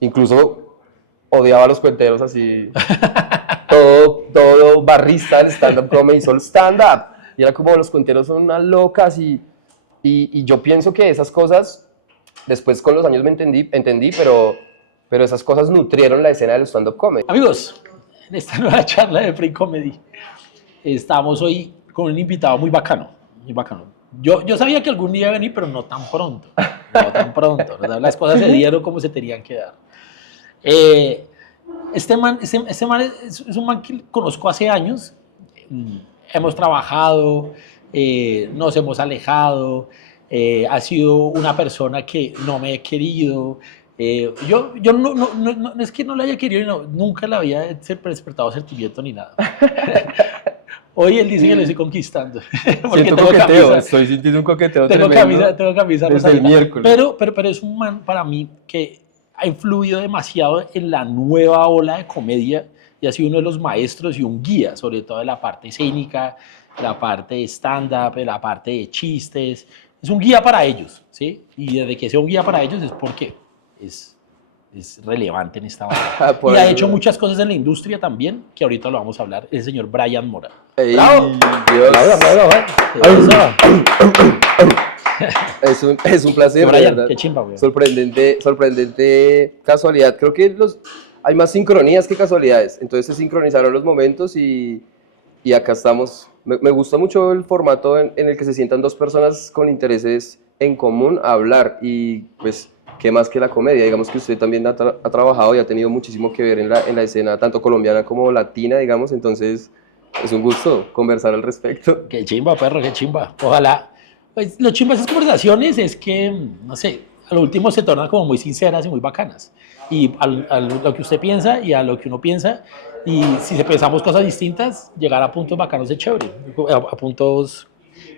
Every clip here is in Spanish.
Incluso odiaba a los cuenteros así. Todo barrista del stand-up comedy hizo el stand-up. Y era como los cuenteros son unas locas y yo pienso que esas cosas, después con los años me entendí, pero esas cosas nutrieron la escena del stand-up comedy. Amigos, en esta nueva charla de Free Comedy estamos hoy con un invitado muy bacano, muy bacano. Yo sabía que algún día iba a venir, pero no tan pronto, no tan pronto. Las cosas se dieron como se tenían que dar. Este man es un man que conozco hace años, hemos trabajado, nos hemos alejado, ha sido una persona que no me he querido. Yo no es que no la haya querido, no, nunca le había despertado sentimiento ni nada. Hoy él dice que lo estoy conquistando. Porque Siento tengo coqueteo, camisa, estoy sintiendo un coqueteo tengo tremendo camisa desde el miércoles. pero es un man para mí que ha influido demasiado en la nueva ola de comedia y ha sido uno de los maestros y un guía, sobre todo de la parte escénica, la parte de stand-up, la parte de chistes. Es un guía para ellos, ¿sí? Y desde que sea un guía para ellos es porque es relevante en esta hora. Y ha hecho muchas cosas en la industria también, que ahorita lo vamos a hablar, el señor Brian Mora. ¡Ey, ¡Bravo! Dios! Eso. Es un placer, Brian, de verdad. qué chimba, güey. Sorprendente casualidad. Creo que hay más sincronías que casualidades. Entonces se sincronizaron los momentos y acá estamos. Me gusta mucho el formato en el que se sientan dos personas con intereses en común a hablar. Y pues, ¿qué más que la comedia? Digamos que usted también ha trabajado y ha tenido muchísimo que ver en la escena, tanto colombiana como latina, digamos. Entonces, es un gusto conversar al respecto. Qué chimba, perro, qué chimba. Ojalá. Pues, lo chimba de esas conversaciones es que, no sé, a lo último se tornan como muy sinceras y muy bacanas. Y a lo que usted piensa y a lo que uno piensa. Y si pensamos cosas distintas, llegar a puntos bacanos es chévere. A puntos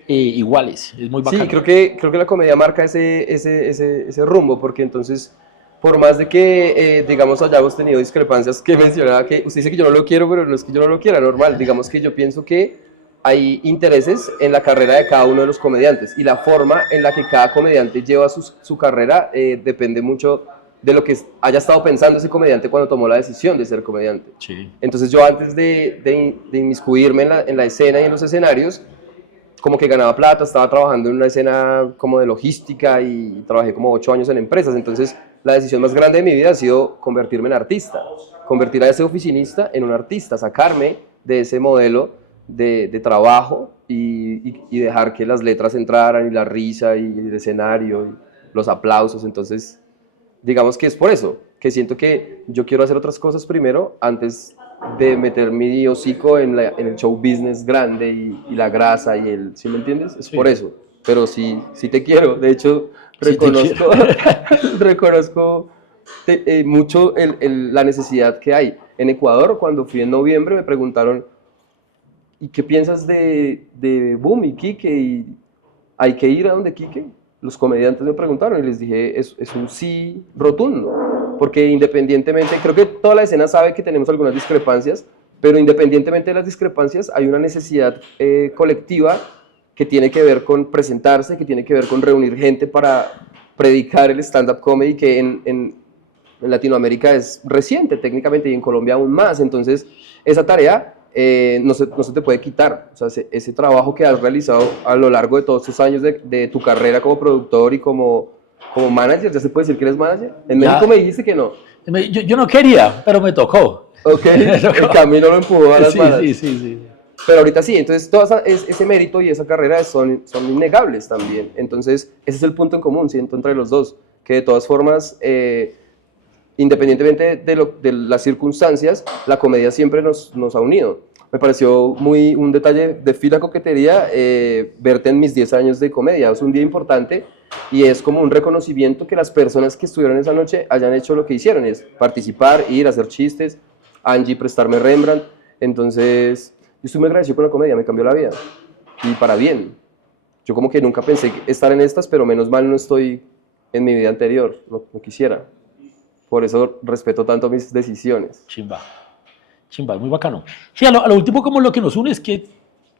iguales. Es muy bacano. Sí, creo que la comedia marca ese rumbo, porque entonces, por más de que, digamos, hayamos tenido discrepancias que mencionaba, que usted dice que yo no lo quiero, pero no es que yo no lo quiera, normal, digamos que yo pienso que hay intereses en la carrera de cada uno de los comediantes y la forma en la que cada comediante lleva su carrera depende mucho de lo que haya estado pensando ese comediante cuando tomó la decisión de ser comediante. Sí. Entonces yo antes de inmiscuirme en la escena y en los escenarios, como que ganaba plata, estaba trabajando en una escena como de logística y trabajé como 8 años en empresas, entonces la decisión más grande de mi vida ha sido convertirme en artista, convertir a ese oficinista en un artista, sacarme de ese modelo de trabajo y dejar que las letras entraran y la risa y el escenario y los aplausos, entonces digamos que es por eso, que siento que yo quiero hacer otras cosas primero antes de meter mi hocico en el show business grande y la grasa y el, ¿sí me entiendes? Es Sí. por eso, pero sí te quiero, de hecho Sí te reconozco, reconozco mucho la necesidad que hay. En Ecuador, cuando fui en noviembre, me preguntaron, ¿y qué piensas de Boom y Quique? ¿Y hay que ir a donde Quique? Los comediantes me preguntaron y les dije, es un sí rotundo, porque independientemente, creo que toda la escena sabe que tenemos algunas discrepancias, pero independientemente de las discrepancias hay una necesidad colectiva que tiene que ver con presentarse, que tiene que ver con reunir gente para predicar el stand-up comedy, que en Latinoamérica es reciente técnicamente y en Colombia aún más, entonces esa tarea no se te puede quitar. O sea, ese trabajo que has realizado a lo largo de todos estos años de tu carrera como productor y como manager, ¿ya se puede decir que eres manager? En México me dijiste que no. Yo no quería, pero me tocó. Ok, el camino lo empujó a las manos. Sí. Pero ahorita sí, entonces todo ese mérito y esa carrera son innegables también. Entonces ese es el punto en común, siento, entre los dos, que de todas formas, independientemente de las circunstancias, la comedia siempre nos ha unido. Me pareció un detalle de fila coquetería verte en mis 10 años de comedia. Es un día importante y es como un reconocimiento que las personas que estuvieron esa noche hayan hecho lo que hicieron, es participar, ir, hacer chistes, Angie prestarme Rembrandt. Entonces, yo estoy muy agradecido con la comedia, me cambió la vida y para bien. Yo como que nunca pensé estar en estas, pero menos mal no estoy en mi vida anterior, no quisiera. Por eso respeto tanto mis decisiones. Chimba, es muy bacano. Sí, a lo último como lo que nos une es que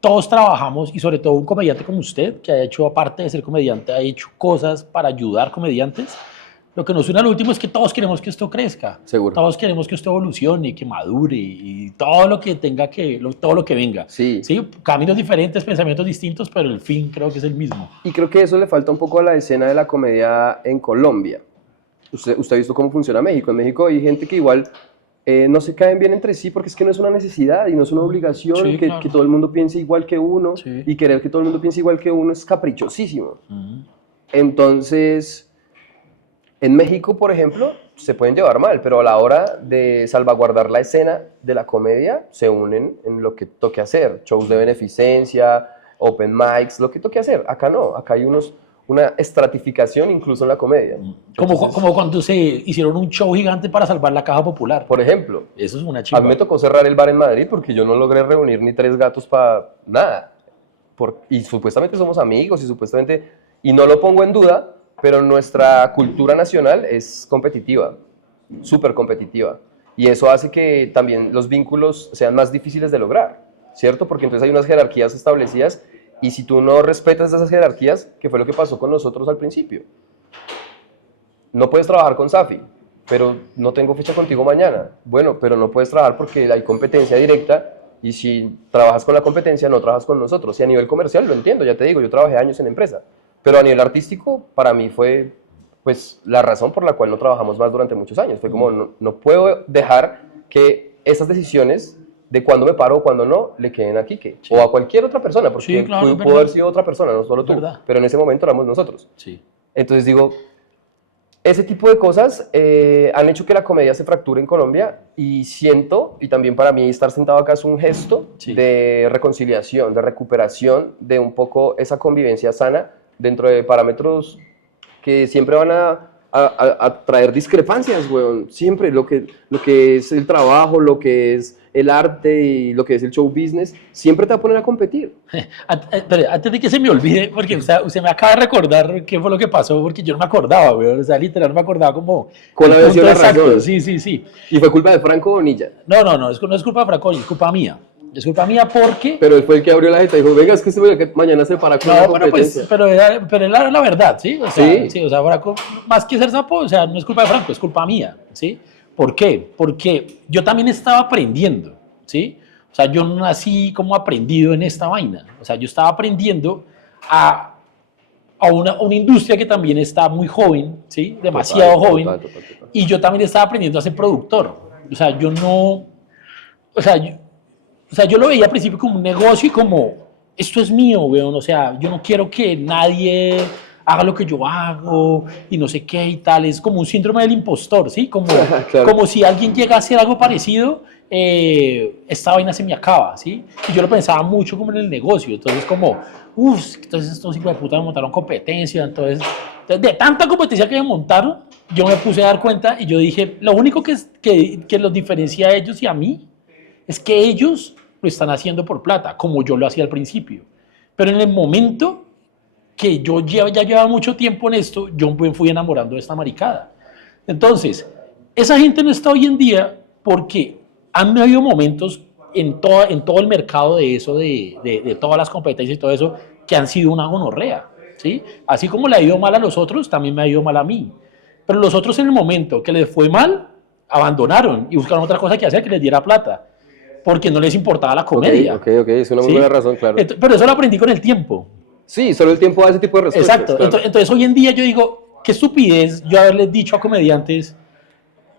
todos trabajamos y sobre todo un comediante como usted, que ha hecho, aparte de ser comediante, ha hecho cosas para ayudar comediantes. Lo que nos une al último es que todos queremos que esto crezca. Seguro. Todos queremos que esto evolucione, que madure y todo lo que tenga todo lo que venga. Sí. Sí, caminos diferentes, pensamientos distintos, pero el fin creo que es el mismo. Y creo que eso le falta un poco a la escena de la comedia en Colombia. Usted ha visto cómo funciona México. En México hay gente que igual no se caen bien entre sí porque es que no es una necesidad y no es una obligación Sí, que, claro. que todo el mundo piense igual que uno, Sí. y querer que todo el mundo piense igual que uno es caprichosísimo. Entonces, en México, por ejemplo, se pueden llevar mal, pero a la hora de salvaguardar la escena de la comedia, se unen en lo que toque hacer. Shows de beneficencia, open mics, lo que toque hacer. Acá no, acá hay una estratificación incluso en la comedia. Como cuando se hicieron un show gigante para salvar la caja popular. Por ejemplo, Eso es una a chimba. mí me tocó cerrar el bar en Madrid porque yo no logré reunir ni 3 gatos para nada. Y supuestamente somos amigos y supuestamente, y no lo pongo en duda, pero nuestra cultura nacional es competitiva, súper competitiva. Y eso hace que también los vínculos sean más difíciles de lograr, ¿cierto? Porque entonces hay unas jerarquías establecidas y si tú no respetas esas jerarquías, que fue lo que pasó con nosotros al principio. No puedes trabajar con Safi, pero no tengo fecha contigo mañana. Bueno, pero no puedes trabajar porque hay competencia directa y si trabajas con la competencia no trabajas con nosotros. Y a nivel comercial lo entiendo, ya te digo, yo trabajé años en empresa. Pero a nivel artístico, para mí fue pues, la razón por la cual no trabajamos más durante muchos años. Fue como, no puedo dejar que esas decisiones de cuándo me paro o cuándo no, le queden a Quique. Sí. O a cualquier otra persona, porque Sí, claro, pudo haber sido otra persona, no solo tú. Verdad. Pero en ese momento éramos nosotros. Sí. Entonces digo, ese tipo de cosas han hecho que la comedia se fracture en Colombia y siento, y también para mí estar sentado acá es un gesto Sí. de reconciliación, de recuperación de un poco esa convivencia sana dentro de parámetros que siempre van a traer discrepancias, weón. Siempre lo que es el trabajo, lo que es el arte y lo que es el show business, siempre te va a poner a competir. Pero antes de que se me olvide, porque usted me acaba de recordar qué fue lo que pasó, porque yo no me acordaba, güey. O sea, literal, no me acordaba como. ¿Cuál el había sido punto la exacto. razón? Sí. ¿Y fue culpa de Franco Bonilla? No, no es culpa de Franco, es culpa mía. Es culpa mía porque. Pero él fue el que abrió la jeta y dijo, venga, es que este que mañana se para con la No, bueno, competencia. pues, pero era la verdad, ¿sí? O sea, Sí. o sea, Franco, más que ser sapo, o sea, no es culpa de Franco, es culpa mía, ¿sí? ¿Por qué? Porque yo también estaba aprendiendo, ¿sí? O sea, yo no nací como aprendido en esta vaina. O sea, yo estaba aprendiendo a una industria que también está muy joven, ¿sí? Demasiado joven. Total. Y yo también estaba aprendiendo a ser productor. O sea, yo no... O sea, yo lo veía al principio como un negocio y como, esto es mío, weón. O sea, yo no quiero que nadie haga lo que yo hago y no sé qué y tal. Es como un síndrome del impostor, ¿sí? Como, Claro. como si alguien llega a hacer algo parecido, esta vaina se me acaba, ¿sí? Y yo lo pensaba mucho como en el negocio. Entonces, como, entonces estos hijos de puta me montaron competencia. Entonces, de tanta competencia que me montaron, yo me puse a dar cuenta y yo dije, lo único que los diferencia a ellos y a mí es que ellos lo están haciendo por plata, como yo lo hacía al principio. Pero en el momento que yo ya llevaba mucho tiempo en esto, yo me fui enamorando de esta maricada. Entonces, esa gente no está hoy en día porque han habido momentos en todo el mercado de eso, de todas las competencias y todo eso, que han sido una gonorrea, ¿sí? Así como le ha ido mal a los otros, también me ha ido mal a mí. Pero los otros en el momento que les fue mal, abandonaron y buscaron otra cosa que hacer que les diera plata, porque no les importaba la comedia. Ok, es una muy ¿sí? buena razón, claro. Pero eso lo aprendí con el tiempo. Sí, solo el tiempo da ese tipo de respuestas. Exacto. Claro. Entonces hoy en día yo digo, qué estupidez yo haberles dicho a comediantes,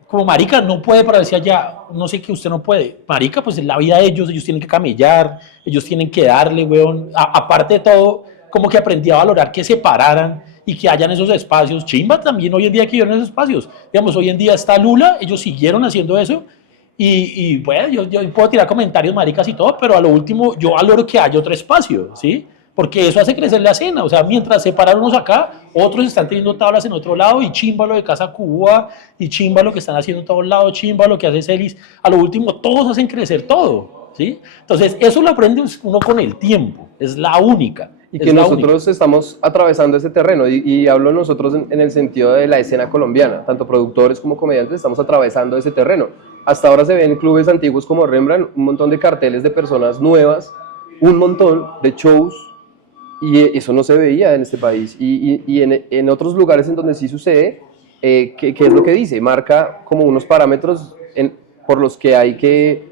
como marica, no puede pararse allá, no sé qué, usted no puede. Marica, pues es la vida de ellos tienen que camellar, ellos tienen que darle, weón. Aparte de todo, como que aprendí a valorar que se pararan y que hayan esos espacios. Chimba también hoy en día que en esos espacios. Digamos, hoy en día está Lula, ellos siguieron haciendo eso. Y bueno, yo puedo tirar comentarios maricas y todo, pero a lo último yo valoro que haya otro espacio, ¿sí? Porque eso hace crecer la escena. O sea, mientras se paran unos acá, otros están teniendo tablas en otro lado y chimba lo de Casa Cuba y chimba lo que están haciendo en todos lados, chimba lo que hace Celis. A lo último, todos hacen crecer todo, ¿sí? Entonces, eso lo aprende uno con el tiempo. Es la única. Y que nosotros estamos atravesando ese terreno, y hablo nosotros en el sentido de la escena colombiana, tanto productores como comediantes estamos atravesando ese terreno. Hasta ahora se ven en clubes antiguos como Rembrandt un montón de carteles de personas nuevas, un montón de shows, y eso no se veía en este país. Y en otros lugares en donde sí sucede, ¿qué es lo que dice? Marca como unos parámetros por los que hay que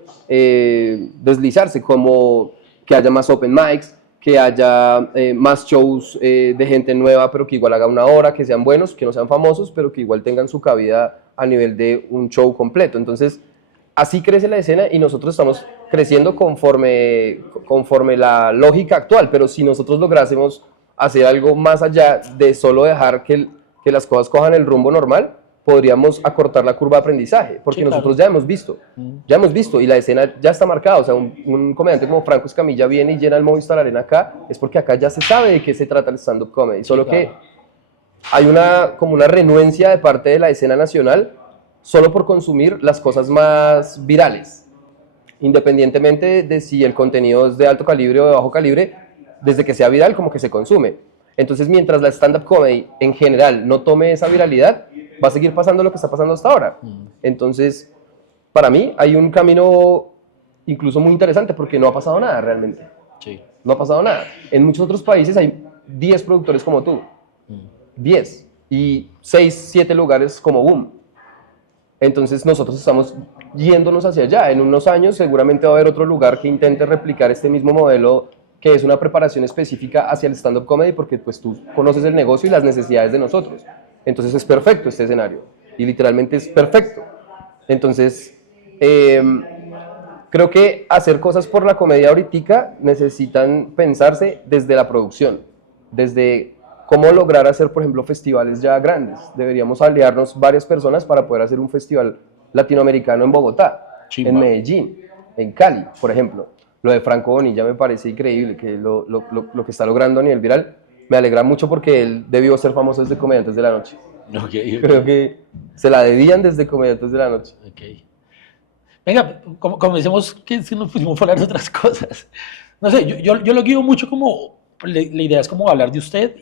deslizarse, como que haya más open mics, que haya más shows de gente nueva, pero que igual haga una hora, que sean buenos, que no sean famosos, pero que igual tengan su cabida a nivel de un show completo. Entonces, así crece la escena y nosotros estamos creciendo conforme la lógica actual, pero si nosotros lográsemos hacer algo más allá de solo dejar que las cosas cojan el rumbo normal, podríamos acortar la curva de aprendizaje, porque Sí, claro. nosotros ya hemos visto y la escena ya está marcada, o sea, un comediante como Franco Escamilla viene y llena el Movistar Arena acá, es porque acá ya se sabe de qué se trata el stand-up comedy, solo claro. que hay como una renuencia de parte de la escena nacional solo por consumir las cosas más virales, independientemente de si el contenido es de alto calibre o de bajo calibre, desde que sea viral como que se consume. Entonces, mientras la stand-up comedy en general no tome esa viralidad, va a seguir pasando lo que está pasando hasta ahora. Entonces, para mí hay un camino incluso muy interesante porque no ha pasado nada realmente. Sí. No ha pasado nada. En muchos otros países hay 10 productores como tú. 10. Y 6, 7 lugares como Boom. Entonces nosotros estamos yéndonos hacia allá. En unos años seguramente va a haber otro lugar que intente replicar este mismo modelo, que es una preparación específica hacia el stand-up comedy, porque pues tú conoces el negocio y las necesidades de nosotros. Entonces es perfecto este escenario. Y literalmente es perfecto. Entonces, creo que hacer cosas por la comedia ahorita necesitan pensarse desde la producción, desde cómo lograr hacer, por ejemplo, festivales ya grandes. Deberíamos aliarnos varias personas para poder hacer un festival latinoamericano en Bogotá, Chimba. en Medellín, en Cali, por ejemplo. Lo de Franco Bonilla me parece increíble, que lo que está logrando a nivel viral. Me alegra mucho porque él debió ser famoso desde Comediantes de la Noche. Okay. Creo que se la debían desde Comediantes de la Noche. Okay. Venga, comencemos que si nos pusimos a hablar de otras cosas. No sé, yo lo guío mucho como, la idea es como hablar de usted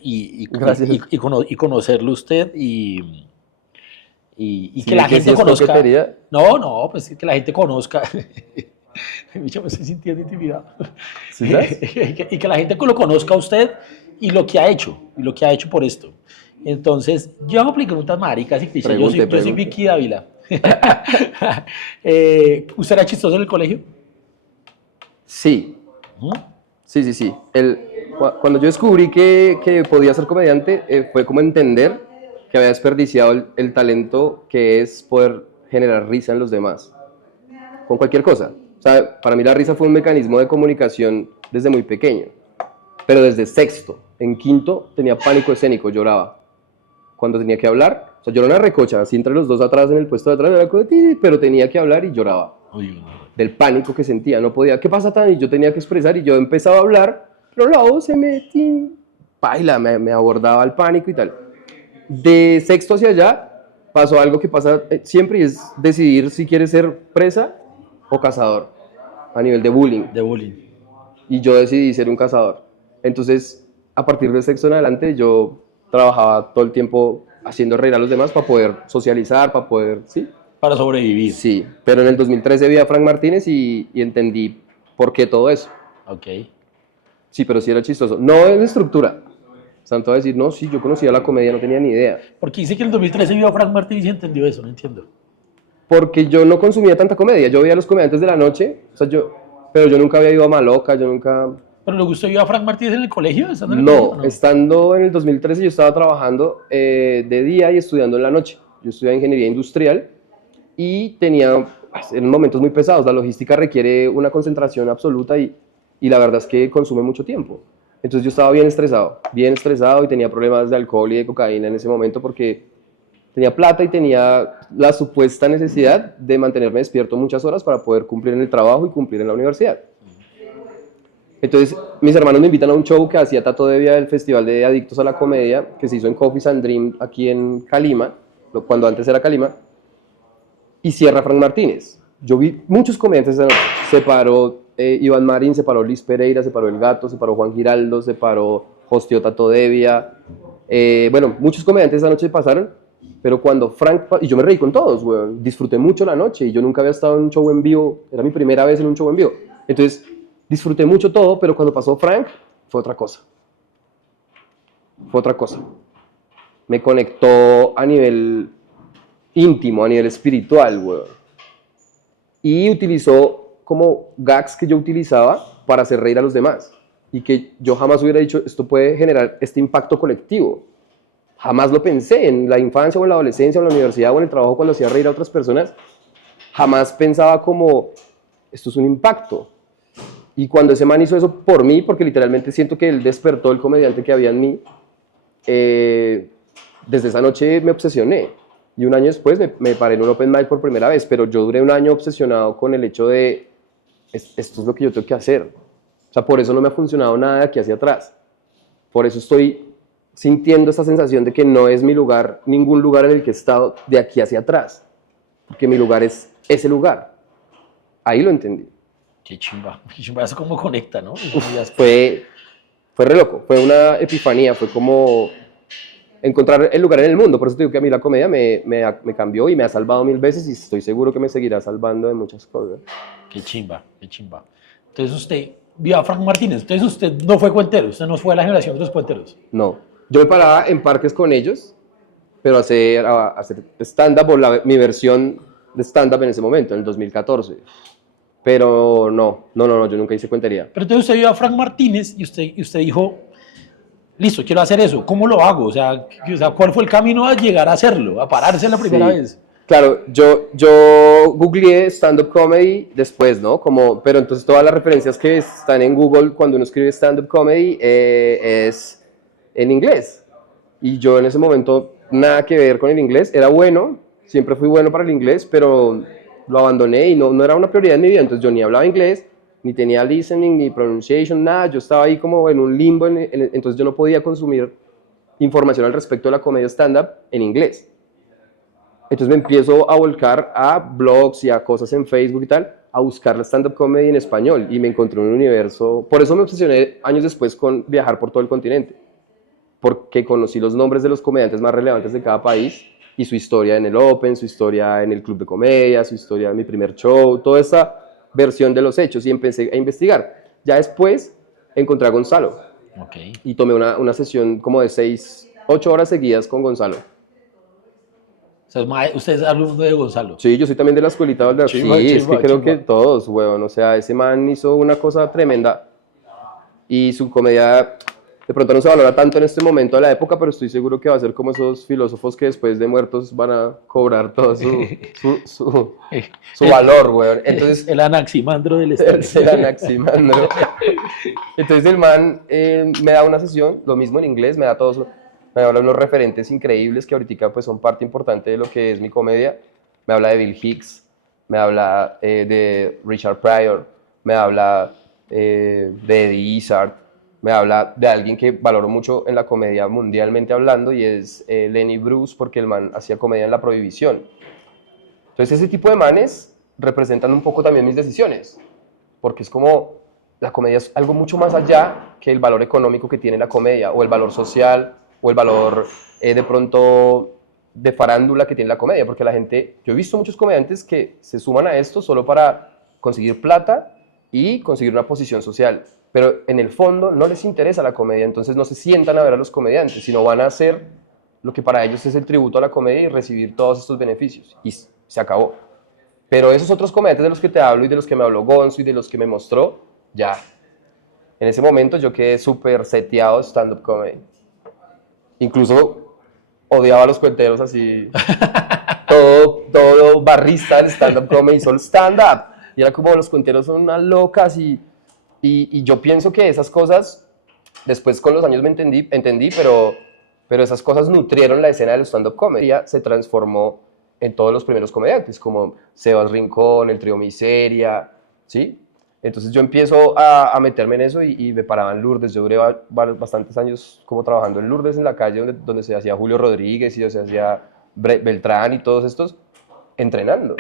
Gracias. y conocerlo usted y Sí, que la que gente sí es conozca. coquetería. No, pues que la gente conozca. Yo me estoy sintiendo intimidado. ¿Sí sabes? Y que la gente lo conozca a usted y lo que ha hecho por esto. Entonces, yo hago preguntas maricas y clichés. Yo soy Pregunte. Vicky Dávila. ¿Usted era chistoso en el colegio? Sí, ¿Mm? sí. Cuando yo descubrí que podía ser comediante, fue como entender que había desperdiciado el talento que es poder generar risa en los demás, con cualquier cosa. O sea, para mí la risa fue un mecanismo de comunicación desde muy pequeño, pero desde sexto. En quinto tenía pánico escénico, lloraba. Cuando tenía que hablar, o sea, yo era una recocha, así entre los dos atrás en el puesto de atrás, era como, pero tenía que hablar y lloraba. Uy, Del pánico que sentía, no podía, ¿qué pasa tan? Y yo tenía que expresar y yo empezaba a hablar, pero la voz se metía, baila, me abordaba el pánico y tal. De sexto hacia allá pasó algo que pasa siempre y es decidir si quieres ser presa o cazador a nivel de bullying. de bullying. Y yo decidí ser un cazador. Entonces, a partir de sexto en adelante, yo trabajaba todo el tiempo haciendo reír a los demás para poder socializar, para poder, ¿sí? Para sobrevivir. Sí, pero en el 2013 vi a Frank Martínez y entendí por qué todo eso. Ok. Sí, pero sí era chistoso. No en estructura. Tanto a decir, no, sí, yo conocía la comedia, no tenía ni idea. Porque dice que en el 2013 vio a Frank Martínez y entendió eso, no entiendo. Porque yo no consumía tanta comedia. Yo veía a los comediantes de la noche, o sea, pero yo nunca había ido a Maloca, yo nunca... ¿Pero le gustó vio a Frank Martínez en el colegio? ¿Estando en el No, colegio, estando en el 2013 yo estaba trabajando de día y estudiando en la noche. Yo estudiaba ingeniería industrial y tenía, pues, en momentos muy pesados. La logística requiere una concentración absoluta y la verdad es que consume mucho tiempo. Entonces yo estaba bien estresado y tenía problemas de alcohol y de cocaína en ese momento porque tenía plata y tenía la supuesta necesidad de mantenerme despierto muchas horas para poder cumplir en el trabajo y cumplir en la universidad. Entonces mis hermanos me invitan a un show que hacía Tato Devia del Festival de Adictos a la Comedia, que se hizo en Coffees and Dream aquí en Calima, cuando antes era Calima, y cierra Frank Martínez. Yo vi muchos comediantes esa noche. Se paró Iván Marín, se paró Liz Pereira, se paró El Gato, se paró Juan Giraldo, se paró hosteó Tato Devia. Bueno, muchos comediantes esa noche pasaron, pero cuando Frank... Y yo me reí con todos, weón. Disfruté mucho la noche y yo nunca había estado en un show en vivo. Era mi primera vez en un show en vivo. Entonces, disfruté mucho todo, pero cuando pasó Frank, fue otra cosa. Fue otra cosa. Me conectó a nivel íntimo, a nivel espiritual, weón. Y utilizó como gags que yo utilizaba para hacer reír a los demás. Y que yo jamás hubiera dicho, esto puede generar este impacto colectivo. Jamás lo pensé en la infancia o en la adolescencia o en la universidad o en el trabajo cuando hacía reír a otras personas. Jamás pensaba como, esto es un impacto. Y cuando ese man hizo eso por mí, porque literalmente siento que él despertó el comediante que había en mí, desde esa noche me obsesioné. Y un año después me paré en un open mic por primera vez, pero yo duré un año obsesionado con el hecho de, esto es lo que yo tengo que hacer. O sea, por eso no me ha funcionado nada de aquí hacia atrás. Por eso estoy sintiendo esta sensación de que no es mi lugar, ningún lugar en el que he estado de aquí hacia atrás. Porque mi lugar es ese lugar. Ahí lo entendí. Qué chimba. Qué chimba. Eso como conecta, ¿no? Fue re loco. Fue una epifanía. Fue como encontrar el lugar en el mundo. Por eso te digo que a mí la comedia me cambió y me ha salvado 1000 veces y estoy seguro que me seguirá salvando de muchas cosas. Qué chimba, qué chimba. Entonces usted vio a Frank Martínez. Entonces usted no fue cuentero. Usted no fue de la generación de los cuenteros. No. Yo me paraba en parques con ellos, pero hacer stand-up o mi versión de stand-up en ese momento, en el 2014. Pero no, yo nunca hice cuentería. Pero entonces usted vio a Frank Martínez y usted dijo, listo, quiero hacer eso. ¿Cómo lo hago? O sea, ¿cuál fue el camino a llegar a hacerlo, a pararse la primera vez? Claro, yo googleé stand-up comedy después, ¿no? Pero entonces todas las referencias que están en Google cuando uno escribe stand-up comedy es en inglés. Y yo en ese momento nada que ver con el inglés. Era bueno, siempre fui bueno para el inglés, pero lo abandoné y no era una prioridad en mi vida. Entonces yo ni hablaba inglés, ni tenía listening, ni pronunciation, nada. Yo estaba ahí como en un limbo, entonces yo no podía consumir información al respecto de la comedia stand-up en inglés. Entonces me empiezo a volcar a blogs y a cosas en Facebook y tal, a buscar la stand-up comedy en español y me encontré un universo. Por eso me obsesioné años después con viajar por todo el continente, porque conocí los nombres de los comediantes más relevantes de cada país y su historia en el Open, su historia en el Club de Comedia, su historia en mi primer show, toda esa versión de los hechos y empecé a investigar. Ya después encontré a Gonzalo y tomé una sesión como de 8 horas seguidas con Gonzalo. O sea, usted es alumno de Gonzalo. Sí, yo soy también de la escuelita de Valder. Sí, es que creo que todos, weón. O sea, ese man hizo una cosa tremenda y su comedia de pronto no se valora tanto en este momento de la época, pero estoy seguro que va a ser como esos filósofos que después de muertos van a cobrar todo su valor, weón. Entonces, el Anaximandro del Estado. El Anaximandro. Entonces el man me da una sesión, lo mismo en inglés, me da todos... Me habla de unos referentes increíbles que ahorita pues, son parte importante de lo que es mi comedia. Me habla de Bill Hicks, me habla de Richard Pryor, me habla de Eddie Izzard, me habla de alguien que valoro mucho en la comedia mundialmente hablando y es Lenny Bruce, porque el man hacía comedia en la prohibición. Entonces ese tipo de manes representan un poco también mis decisiones, porque es como la comedia es algo mucho más allá que el valor económico que tiene la comedia o el valor social o el valor de pronto de farándula que tiene la comedia, porque la gente, yo he visto muchos comediantes que se suman a esto solo para conseguir plata y conseguir una posición social, pero en el fondo no les interesa la comedia, entonces no se sientan a ver a los comediantes, sino van a hacer lo que para ellos es el tributo a la comedia y recibir todos estos beneficios, y se acabó. Pero esos otros comediantes de los que te hablo y de los que me habló Gonzo y de los que me mostró, ya, en ese momento yo quedé súper seteado stand-up comedy. Incluso odiaba a los cuenteros así, todo barrista del stand-up comedy, solo stand-up. Y era como los cuenteros son unas locas y yo pienso que esas cosas, después con los años me entendí, pero esas cosas nutrieron la escena del stand-up comedy. Se transformó en todos los primeros comediantes, como Sebas Rincón, el Trío Miseria, ¿sí? Entonces yo empiezo a meterme en eso y me paraba en Lourdes. Yo duré bastantes años como trabajando en Lourdes, en la calle donde se hacía Julio Rodríguez y se hacía Beltrán y todos estos, entrenando.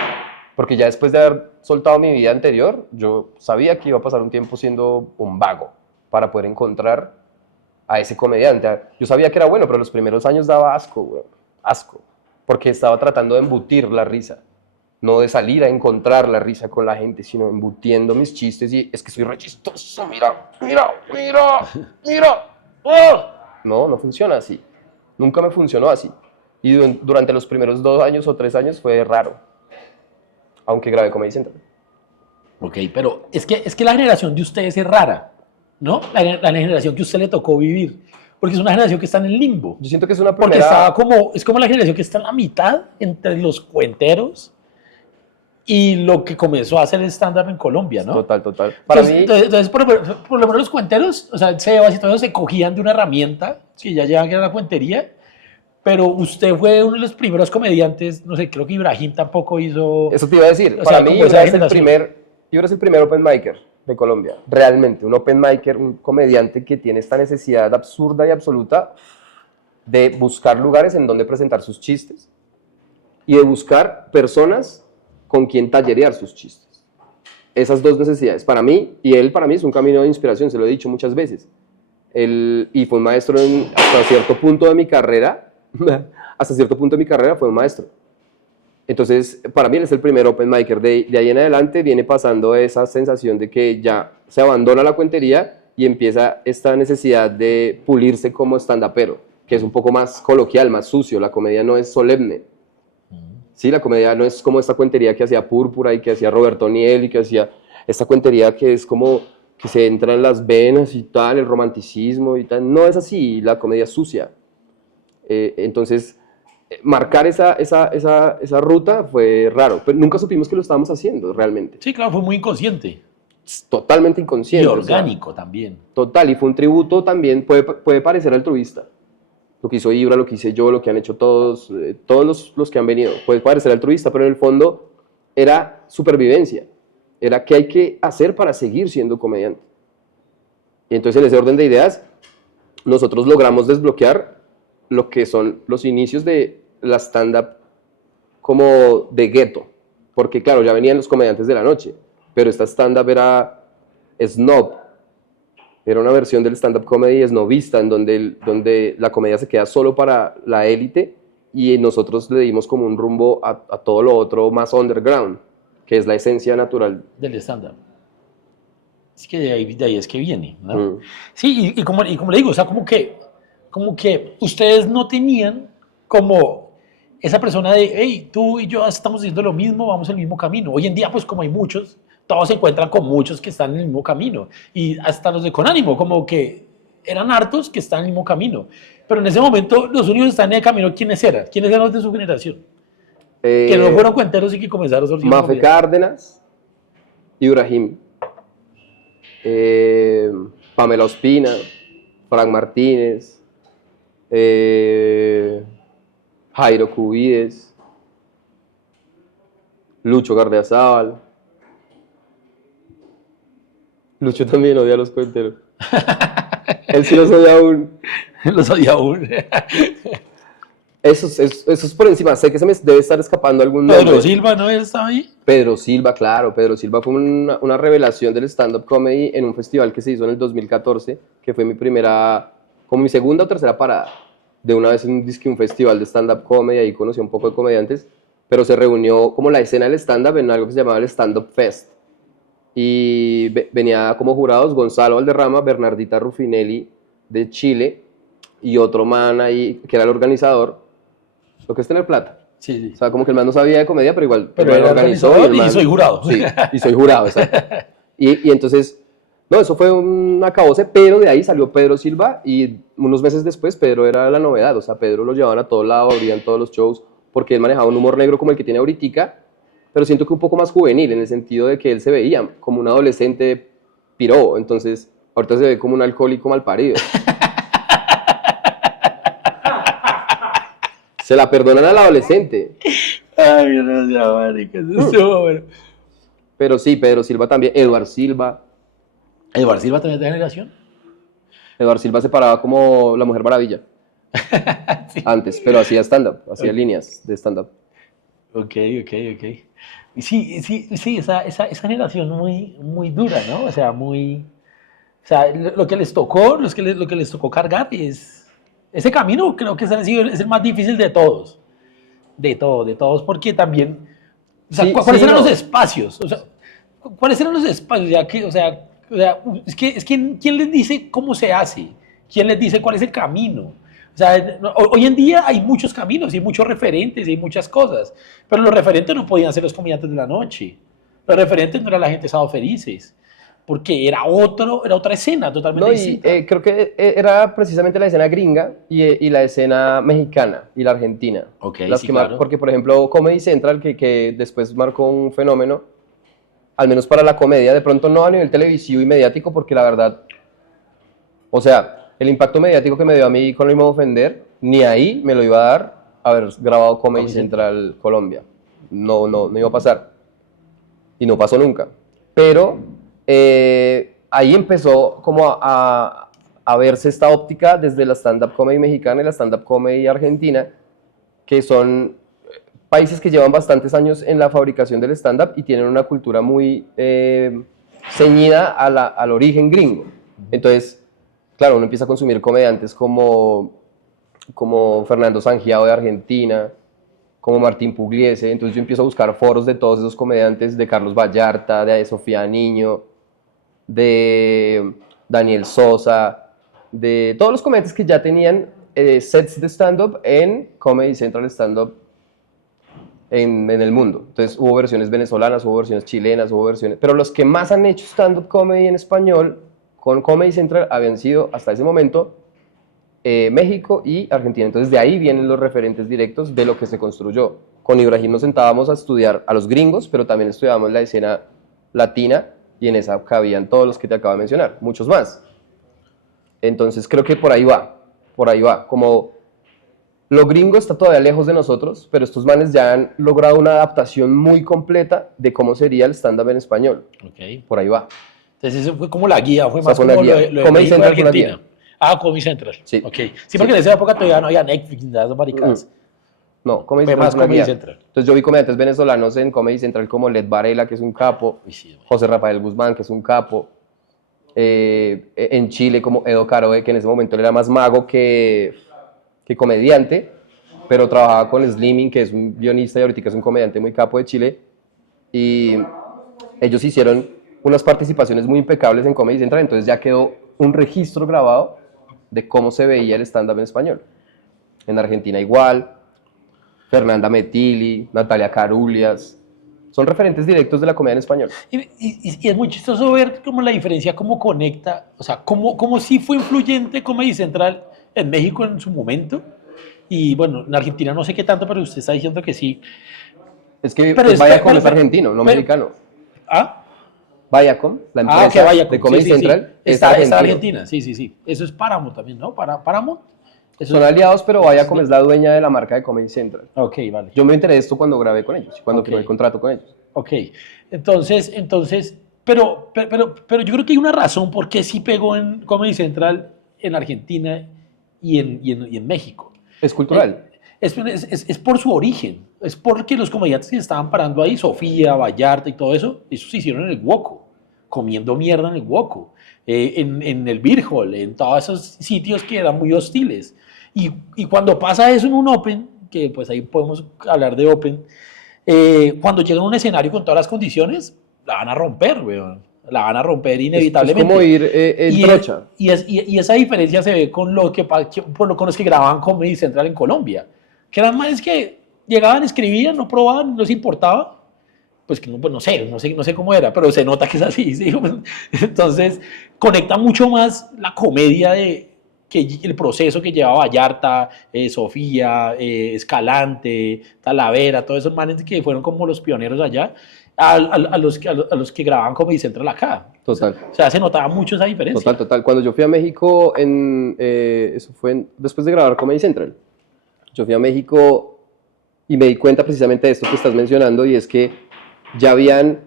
Porque ya después de haber soltado mi vida anterior, yo sabía que iba a pasar un tiempo siendo un vago para poder encontrar a ese comediante. Yo sabía que era bueno, pero los primeros años daba asco, güey. Asco. Porque estaba tratando de embutir la risa. No de salir a encontrar la risa con la gente, sino embutiendo mis chistes y es que soy re chistoso, mira. ¡Oh! No funciona así. Nunca me funcionó así. Y durante los primeros 2 años o 3 años fue raro, aunque grabé Comedy Central. Ok, pero es que la generación de ustedes es rara, ¿no? La generación que a usted le tocó vivir. Porque es una generación que está en el limbo. Yo siento que es una Porque primera... es como la generación que está en la mitad entre los cuenteros y lo que comenzó a hacer el stand-up en Colombia, ¿no? Total, total. Para mí... Entonces, por lo menos los cuenteros, o sea, Sebas y todos se cogían de una herramienta, que ya llevan que era la cuentería, pero usted fue uno de los primeros comediantes, no sé, creo que Ibrahim tampoco hizo... Eso te iba a decir. O Para sea, mí, como esa generación. Ibra es el primer open micer de Colombia. Realmente, un open micer, un comediante que tiene esta necesidad absurda y absoluta de buscar lugares en donde presentar sus chistes y de buscar personas con quien tallerear sus chistes. Esas dos necesidades. Para mí, y él para mí es un camino de inspiración, se lo he dicho muchas veces. Y fue un maestro hasta cierto punto de mi carrera. Hasta cierto punto de mi carrera fue un maestro. Entonces, para mí él es el primer open micer. De ahí en adelante viene pasando esa sensación de que ya se abandona la cuentería y empieza esta necesidad de pulirse como stand-upero, que es un poco más coloquial, más sucio. La comedia no es solemne. Sí, la comedia no es como esta cuentería que hacía Púrpura y que hacía Roberto Niel y que hacía esta cuentería que es como que se entra en las venas y tal, el romanticismo y tal. No es así, la comedia es sucia. Entonces, marcar esa ruta fue raro, pero nunca supimos que lo estábamos haciendo realmente. Sí, claro, fue muy inconsciente. Totalmente Y inconsciente. orgánico también. Total, y fue un tributo también, puede parecer altruista. Lo que hizo Ibra, lo que hice yo, lo que han hecho todos los que han venido, puede parecer altruista, pero en el fondo era supervivencia. Era qué hay que hacer para seguir siendo comediante. Y entonces en ese orden de ideas, nosotros logramos desbloquear lo que son los inicios de la stand-up como de gueto. Porque claro, ya venían los comediantes de la noche, pero esta stand-up era snob. Era una versión del stand-up comedy snobista, en donde la comedia se queda solo para la élite y nosotros le dimos como un rumbo a todo lo otro más underground, que es la esencia natural. Del stand-up. Es que de ahí es que viene, ¿no? Sí, y como le digo, o sea, como que ustedes no tenían como esa persona de, hey, tú y yo estamos haciendo lo mismo, vamos el mismo camino. Hoy en día, pues como hay muchos, todos se encuentran con muchos que están en el mismo camino. Y hasta los de Conánimo, como que eran hartos que están en el mismo camino. Pero en ese momento, los únicos que están en el camino, ¿quiénes eran? ¿Quiénes eran los de su generación? Que no fueron cuenteros y que comenzaron a Mafe Cárdenas, Ibrahim, Pamela Ospina, Frank Martínez, Jairo Cubides, Lucho Gardeazabal. Lucho también odia a los cuenteros. Él sí los odia aún. Los odia aún. Eso es por encima. Sé que se me debe estar escapando algún nombre. Pedro Silva, ¿no estaba ahí? Pedro Silva, claro. Pedro Silva fue una revelación del stand-up comedy en un festival que se hizo en el 2014, que fue como mi segunda o tercera parada. De una vez en un festival de stand-up comedy, ahí conocí un poco de comediantes, pero se reunió como la escena del stand-up en algo que se llamaba el Stand-Up Fest. Y venía como jurados Gonzalo Valderrama, Bernardita Ruffinelli de Chile y otro man ahí que era el organizador. Lo que es tener plata. Sí, sí. O sea, como que el man no sabía de comedia, pero igual pero era organizador y soy jurado. Sí, y soy jurado, exacto. Y entonces, no, eso fue un acabose, pero de ahí salió Pedro Silva y unos meses después Pedro era la novedad. O sea, Pedro lo llevaban a todos lados, abrían todos los shows, porque él manejaba un humor negro como el que tiene ahorita, pero siento que un poco más juvenil, en el sentido de que él se veía como un adolescente piró, entonces ahorita se ve como un alcohólico malparido. Se la perdonan al adolescente. Ay, no sé, marica, eso estuvo bueno. Pero sí, Pedro Silva también, Eduard Silva. ¿Eduard Silva también es de generación? Eduard Silva se paraba como la Mujer Maravilla. Sí. Antes, pero hacía stand-up, hacía líneas de stand-up. Ok. Sí, esa generación muy dura, ¿no? O sea, lo que les tocó, lo que les tocó cargar es ese camino, creo que es el más difícil de todos. De todos, porque también, o sea, ¿cuáles eran los espacios? O sea, ¿cuáles eran los espacios? Es que, ¿quién les dice cómo se hace? ¿Quién les dice cuál es el camino? O O sea, hoy en día hay muchos caminos y muchos referentes y hay muchas cosas, pero los referentes no podían ser los comediantes de la noche. Los referentes no era la gente de Sábado Felices, porque era otra escena totalmente No, y distinta. creo que era precisamente la escena gringa y la escena mexicana y la argentina. Ok, Las sí, que claro. porque, por ejemplo, Comedy Central, que después marcó un fenómeno, al menos para la comedia, de pronto no a nivel televisivo y mediático, porque la verdad, o sea, el impacto mediático que me dio a mí con No Me Ofender, ni ahí me lo iba a dar haber grabado Comedy Comedy Central. Central Colombia. No iba a pasar. Y no pasó nunca. Pero ahí empezó como a verse esta óptica desde la stand-up comedy mexicana y la stand-up comedy argentina, que son países que llevan bastantes años en la fabricación del stand-up y tienen una cultura muy ceñida al origen gringo. Entonces, claro, uno empieza a consumir comediantes como Fernando Sangiao de Argentina, como Martín Pugliese. Entonces yo empiezo a buscar foros de todos esos comediantes, de Carlos Vallarta, de Sofía Niño, de Daniel Sosa, de todos los comediantes que ya tenían sets de stand-up en Comedy Central Stand-Up en el mundo. Entonces hubo versiones venezolanas, hubo versiones chilenas, hubo versiones... Pero los que más han hecho stand-up comedy en español con Comedy Central habían sido, hasta ese momento, México y Argentina. Entonces de ahí vienen los referentes directos de lo que se construyó. Con Ibrahim nos sentábamos a estudiar a los gringos, pero también estudiábamos la escena latina y en esa cabían todos los que te acabo de mencionar, muchos más. Entonces creo que por ahí va. Como lo gringo está todavía lejos de nosotros, pero estos manes ya han logrado una adaptación muy completa de cómo sería el stand-up en español. Ok. Por ahí va. Entonces eso fue como la guía, fue Esa más fue la como guía. lo de Comedy México y Central fue la Argentina. guía. Ah, Comedy Central. Sí. Ok. Sí, porque en esa época todavía no había Netflix ni nada de esas maricadas. No, Comedy Fue Central más fue una Comedy guía. Central. Entonces yo vi comediantes venezolanos en Comedy Central como Led Varela, que es un capo, Uy, sí, güey. José Rafael Guzmán, que es un capo, en Chile como Edo Caroe, que en ese momento él era más mago que comediante, pero trabajaba con Slimming, que es un guionista y ahorita es un comediante muy capo de Chile, y ellos hicieron unas participaciones muy impecables en Comedy Central, entonces ya quedó un registro grabado de cómo se veía el stand-up en español. En Argentina igual, Fernanda Metilli, Natalia Carulias, son referentes directos de la comedia en español. Y es muy chistoso ver cómo la diferencia, cómo conecta, o sea, cómo sí fue influyente Comedy Central en México en su momento. Y bueno, en Argentina no sé qué tanto, pero usted está diciendo que sí. Es que Pero es, Viacom es pero- argentino, no pero- mexicano. ¿Ah? Viacom, la Ah, ok, empresa vaya. de Comedy Sí, sí, sí. Central, es Está argentino. Argentina, sí, sí, sí. Eso es Paramount también, ¿no? Paramount. Eso Son es- aliados, pero Viacom es la dueña de la marca de Comedy Central. Ok, vale. Yo me enteré de esto cuando grabé con ellos, cuando Ok. firmé el contrato con ellos. Ok. Entonces, pero yo creo que hay una razón por qué sí pegó en Comedy Central en Argentina y en México. Es cultural. Es por su origen. Es porque los comediantes que estaban parando ahí, Sofía, Vallarta y todo eso, se hicieron en el Woco, comiendo mierda en el Woco, en el Beer Hall, en todos esos sitios que eran muy hostiles. Y cuando pasa eso en un Open, que pues ahí podemos hablar de Open, cuando llegan a un escenario con todas las condiciones, la van a romper, weón. La van a romper inevitablemente. Es como ir en Y, trocha. y esa diferencia se ve con con los que grababan Comedy Central en Colombia. Que eran más que llegaban, escribían, no probaban, no les importaba. Pues que pues no sé cómo era, pero se nota que es así. ¿Sí? Entonces, conecta mucho más la comedia que el proceso que llevaba Vallarta, Sofía, Escalante, Talavera, todos esos manes que fueron como los pioneros allá, a los que grababan Comedy Central acá. Total. O sea, se notaba mucho esa diferencia. Total. Cuando yo fui a México, eso fue después de grabar Comedy Central, yo fui a México y me di cuenta precisamente de esto que estás mencionando, y es que ya habían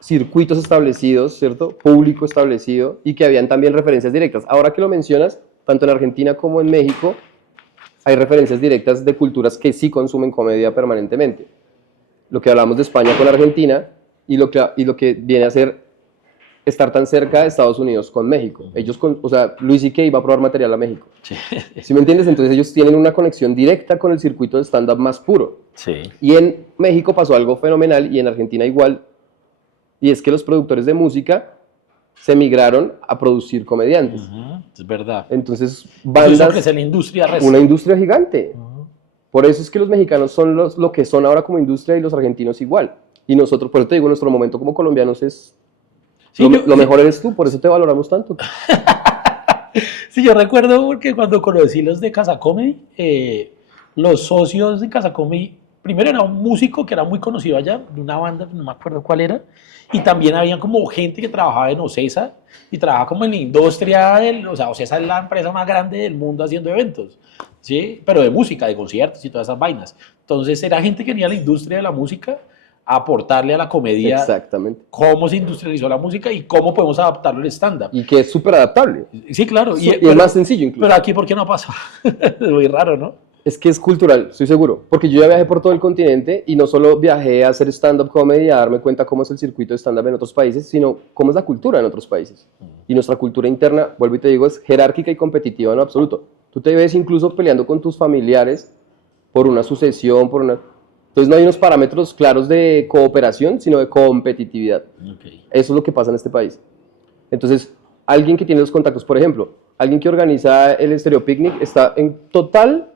circuitos establecidos, ¿cierto? Público establecido, y que habían también referencias directas. Ahora que lo mencionas, tanto en Argentina como en México, hay referencias directas de culturas que sí consumen comedia permanentemente. Lo que hablamos de España con Argentina y lo que viene a ser estar tan cerca de Estados Unidos con México. Ellos, o sea, Luis C.K. va a probar material a México. Sí. ¿Sí me entiendes? Entonces ellos tienen una conexión directa con el circuito de stand-up más puro. Sí. Y en México pasó algo fenomenal, y en Argentina igual, y es que los productores de música se migraron a producir comediantes. Es verdad. Entonces, Eso bandas, crece la industria. una industria gigante. Por eso es que los mexicanos son lo que son ahora como industria y los argentinos igual. Y nosotros, por eso te digo, nuestro momento como colombianos es... Sí, lo mejor eres tú, por eso te valoramos tanto. Sí, yo recuerdo que cuando conocí los de Casa Comedy, los socios de Casa Comedy, primero era un músico que era muy conocido allá, de una banda, no me acuerdo cuál era, y también había como gente que trabajaba en Ocesa y trabajaba como en la industria, o sea, Ocesa es la empresa más grande del mundo haciendo eventos, ¿sí? Pero de música, de conciertos y todas esas vainas. Entonces era gente que venía a la industria de la música a aportarle a la comedia. Exactamente. Cómo se industrializó la música y cómo podemos adaptarlo al stand-up. Y que es súper adaptable. Sí, claro. Y es más sencillo incluso. Pero aquí, ¿por qué no pasa? Es muy raro, ¿no? Es que es cultural, estoy seguro. Porque yo ya viajé por todo el continente y no solo viajé a hacer stand-up comedy, a darme cuenta cómo es el circuito de stand-up en otros países, sino cómo es la cultura en otros países. Y nuestra cultura interna, vuelvo y te digo, es jerárquica y competitiva en lo absoluto. Tú te ves incluso peleando con tus familiares por una sucesión, por una... Entonces no hay unos parámetros claros de cooperación, sino de competitividad. Okay. Eso es lo que pasa en este país. Entonces, alguien que tiene los contactos, por ejemplo, alguien que organiza el Stereo Picnic está en total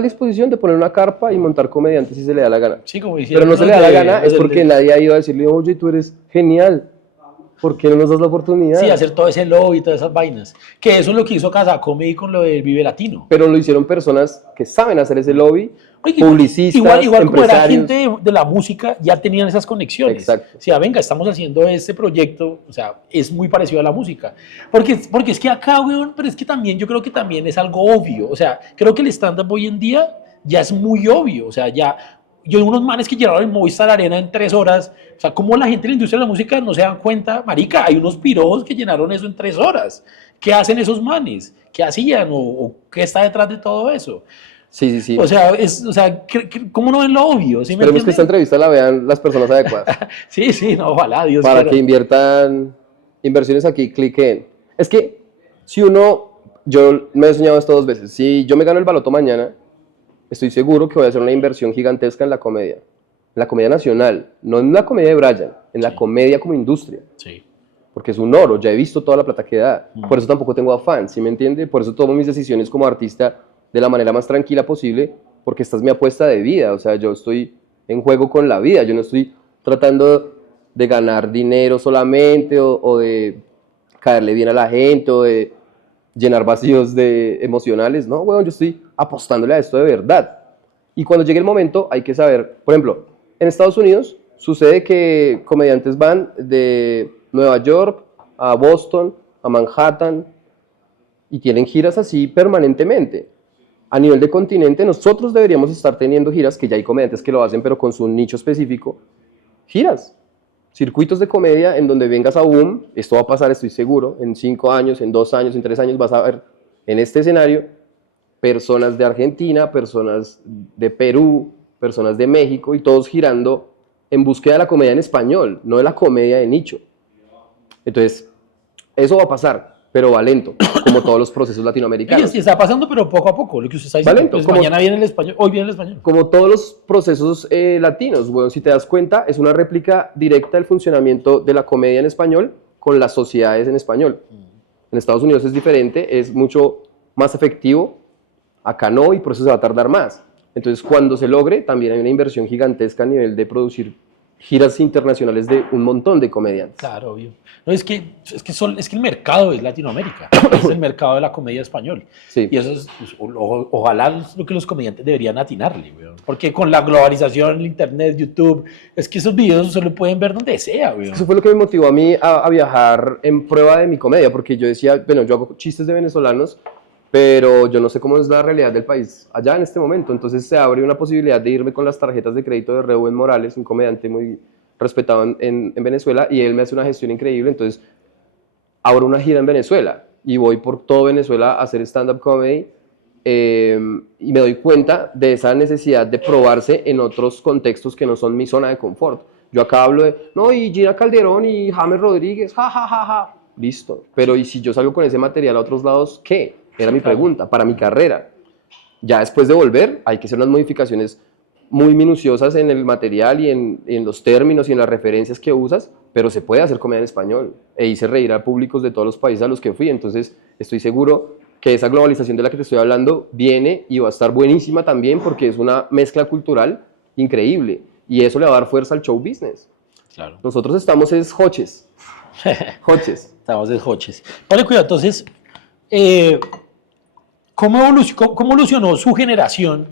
disposición de poner una carpa y montar comediantes si se le da la gana. Sí, como pero no se le da la gana es porque nadie ha ido a decirle, oye, tú eres genial, ¿por qué no nos das la oportunidad? Sí, hacer todo ese lobby y todas esas vainas. Que eso es lo que hizo Casa Comedy con lo del Vive Latino. Pero lo hicieron personas que saben hacer ese lobby, publicistas, igual como era empresarios. gente de la música, ya tenían esas conexiones. Exacto. O sea, venga, estamos haciendo este proyecto, o sea, es muy parecido a la música. Porque es que acá, weón, pero es que también, yo creo que también es algo obvio. O sea, creo que el stand-up hoy en día ya es muy obvio. O sea, ya, yo unos manes que llegaron el Movistar Arena en 3 horas, o sea, como la gente de la industria de la música no se dan cuenta, marica, hay unos piros que llenaron eso en 3 horas. ¿Qué hacen esos manes? ¿Qué hacían? ¿O qué está detrás de todo eso? Sí. O sea, ¿cómo no ven lo obvio? ¿Sí Esperemos que esta entrevista la vean las personas adecuadas. Sí, no, ojalá, Dios para quiera. que inviertan inversiones aquí, cliquen. Es que si yo me he soñado esto 2 veces, si yo me gano el baloto mañana, estoy seguro que voy a hacer una inversión gigantesca en la comedia nacional, no en la comedia de Brian, en la comedia como industria. Sí. Porque es un oro, ya he visto toda la plata que da. Por eso tampoco tengo afán, ¿sí me entiende? Por eso tomo mis decisiones como artista de la manera más tranquila posible, porque esta es mi apuesta de vida. O sea, yo estoy en juego con la vida, yo no estoy tratando de ganar dinero solamente o de caerle bien a la gente o de llenar vacíos emocionales, no, bueno, yo estoy apostándole a esto de verdad. Y cuando llegue el momento hay que saber, por ejemplo, en Estados Unidos sucede que comediantes van de Nueva York a Boston, a Manhattan, y tienen giras así permanentemente. A nivel de continente, nosotros deberíamos estar teniendo giras, que ya hay comediantes que lo hacen, pero con su nicho específico, giras, circuitos de comedia en donde vengas a boom, esto va a pasar, estoy seguro, en 5 años, en 2 años, en 3 años, vas a ver en este escenario personas de Argentina, personas de Perú, personas de México, y todos girando en búsqueda de la comedia en español, no de la comedia de nicho. Entonces, eso va a pasar, pero va lento, como todos los procesos latinoamericanos. Y está pasando, pero poco a poco, lo que usted está diciendo. Va lento, Pues como, mañana viene el español, hoy viene el español. Como todos los procesos latinos, bueno, si te das cuenta, es una réplica directa del funcionamiento de la comedia en español con las sociedades en español. En Estados Unidos es diferente, es mucho más efectivo, acá no, y por eso se va a tardar más. Entonces, cuando se logre, también hay una inversión gigantesca a nivel de producir giras internacionales de un montón de comediantes. Claro, obvio. No, es que el mercado es Latinoamérica, es el mercado de la comedia español. Sí. Y eso es, pues, ojalá es lo que los comediantes deberían atinarle, weón. Porque con la globalización, el internet, YouTube, es que esos videos se lo pueden ver donde sea, weón. Eso fue lo que me motivó a mí a viajar en prueba de mi comedia, porque yo decía, bueno, yo hago chistes de venezolanos, pero yo no sé cómo es la realidad del país allá en este momento. Entonces se abre una posibilidad de irme con las tarjetas de crédito de Reuben Morales, un comediante muy respetado en Venezuela, y él me hace una gestión increíble. Entonces abro una gira en Venezuela y voy por todo Venezuela a hacer stand-up comedy, y me doy cuenta de esa necesidad de probarse en otros contextos que no son mi zona de confort. Yo acá hablo de, no, y Gina Calderón y James Rodríguez, ja. Listo, pero ¿y si yo salgo con ese material a otros lados, qué? Era mi pregunta, para mi carrera. Ya después de volver, hay que hacer unas modificaciones muy minuciosas en el material y en los términos y en las referencias que usas, pero se puede hacer comedia en español. E hice reír a públicos de todos los países a los que fui, entonces estoy seguro que esa globalización de la que te estoy hablando viene y va a estar buenísima también porque es una mezcla cultural increíble y eso le va a dar fuerza al show business. Claro. Nosotros estamos es hoches. Hoches. Estamos de hoches. Vale, cuidado, entonces, ¿cómo evolucionó su generación?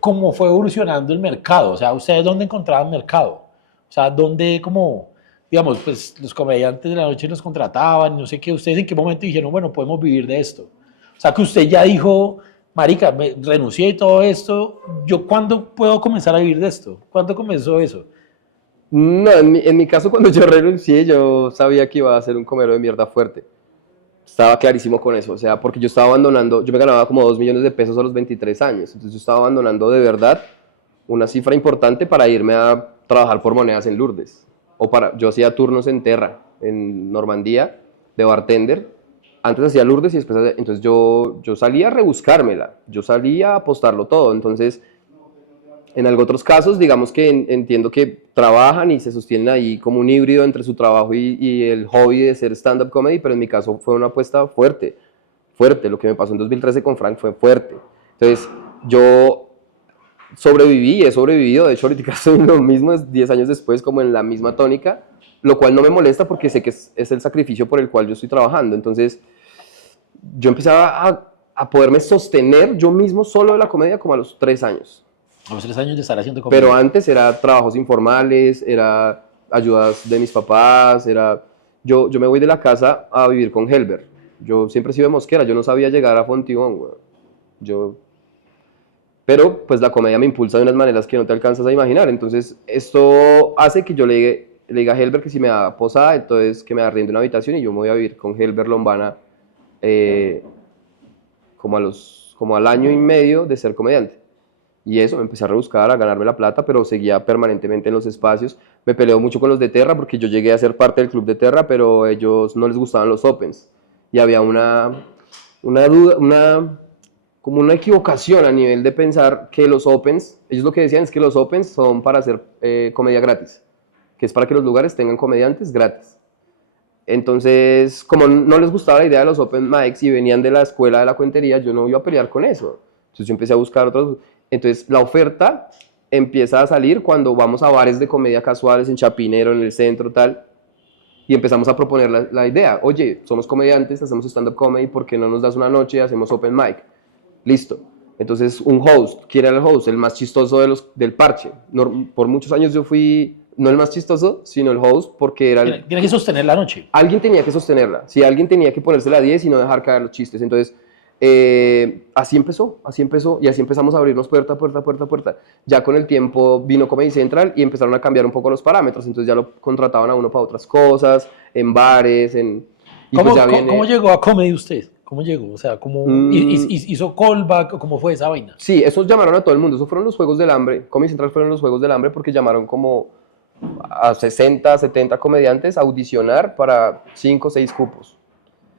¿Cómo fue evolucionando el mercado? O sea, ¿ustedes dónde encontraban mercado? O sea, ¿dónde como, digamos, pues los comediantes de la noche nos contrataban, no sé qué, ¿ustedes en qué momento dijeron, bueno, podemos vivir de esto? O sea, que usted ya dijo, marica, renuncié y todo esto, ¿yo cuándo puedo comenzar a vivir de esto? ¿Cuándo comenzó eso? No, en mi caso cuando yo renuncié yo sabía que iba a ser un comero de mierda fuerte. Estaba clarísimo con eso, o sea, porque yo estaba abandonando, yo me ganaba como 2 millones de pesos a los 23 años, entonces yo estaba abandonando de verdad una cifra importante para irme a trabajar por monedas en Lourdes. Yo hacía turnos en Terra, en Normandía, de bartender. Antes hacía Lourdes y después, entonces yo salía a rebuscármela, yo salía a apostarlo todo. Entonces, en otros casos, digamos que entiendo que trabajan y se sostienen ahí como un híbrido entre su trabajo y el hobby de ser stand-up comedy, pero en mi caso fue una apuesta fuerte, fuerte. Lo que me pasó en 2013 con Frank fue fuerte. Entonces, yo sobreviví y he sobrevivido, de hecho ahorita estoy en lo mismo 10 años después, como en la misma tónica, lo cual no me molesta porque sé que es el sacrificio por el cual yo estoy trabajando. Entonces, yo empecé a poderme sostener yo mismo solo de la comedia como a los 3 años. A los 3 años de estar haciendo comedia. Pero antes era trabajos informales, era ayudas de mis papás, yo me voy de la casa a vivir con Helber. Yo siempre he sido de Mosquera, yo no sabía llegar a Fontibón, güey. Pero pues la comedia me impulsa de unas maneras que no te alcanzas a imaginar. Entonces esto hace que yo le diga a Helber que si me da posada, entonces que me arriende una habitación y yo me voy a vivir con Helber Lombana como al año y medio de ser comediante. Y eso, me empecé a rebuscar, a ganarme la plata, pero seguía permanentemente en los espacios. Me peleó mucho con los de Terra porque yo llegué a ser parte del club de Terra, pero a ellos no les gustaban los opens. Y había una duda, como una equivocación a nivel de pensar que los opens, ellos lo que decían es que los opens son para hacer comedia gratis, que es para que los lugares tengan comediantes gratis. Entonces, como no les gustaba la idea de los open mics y venían de la escuela de la cuentería, yo no iba a pelear con eso. Entonces yo empecé a buscar otros. Entonces la oferta empieza a salir cuando vamos a bares de comedia casuales en Chapinero, en el centro, tal, y empezamos a proponer la idea. Oye, somos comediantes, hacemos stand-up comedy, ¿por qué no nos das una noche y hacemos open mic? Listo. Entonces un host, ¿quién era el host? El más chistoso del parche. Por muchos años yo fui, no el más chistoso, sino el host, porque era Tiene que sostener la noche. Alguien tenía que sostenerla. Si alguien tenía que ponerse la 10 y no dejar caer los chistes. Entonces, así empezó, y así empezamos a abrirnos puerta, puerta, puerta, puerta. Ya con el tiempo vino Comedy Central y empezaron a cambiar un poco los parámetros, entonces ya lo contrataban a uno para otras cosas, en bares, ¿Cómo llegó a Comedy usted? ¿Cómo llegó? O sea, ¿cómo hizo callback? ¿Cómo fue esa vaina? Sí, esos llamaron a todo el mundo, esos fueron los Juegos del Hambre. Comedy Central fueron los Juegos del Hambre porque llamaron como a 60, 70 comediantes a audicionar para 5 o 6 cupos.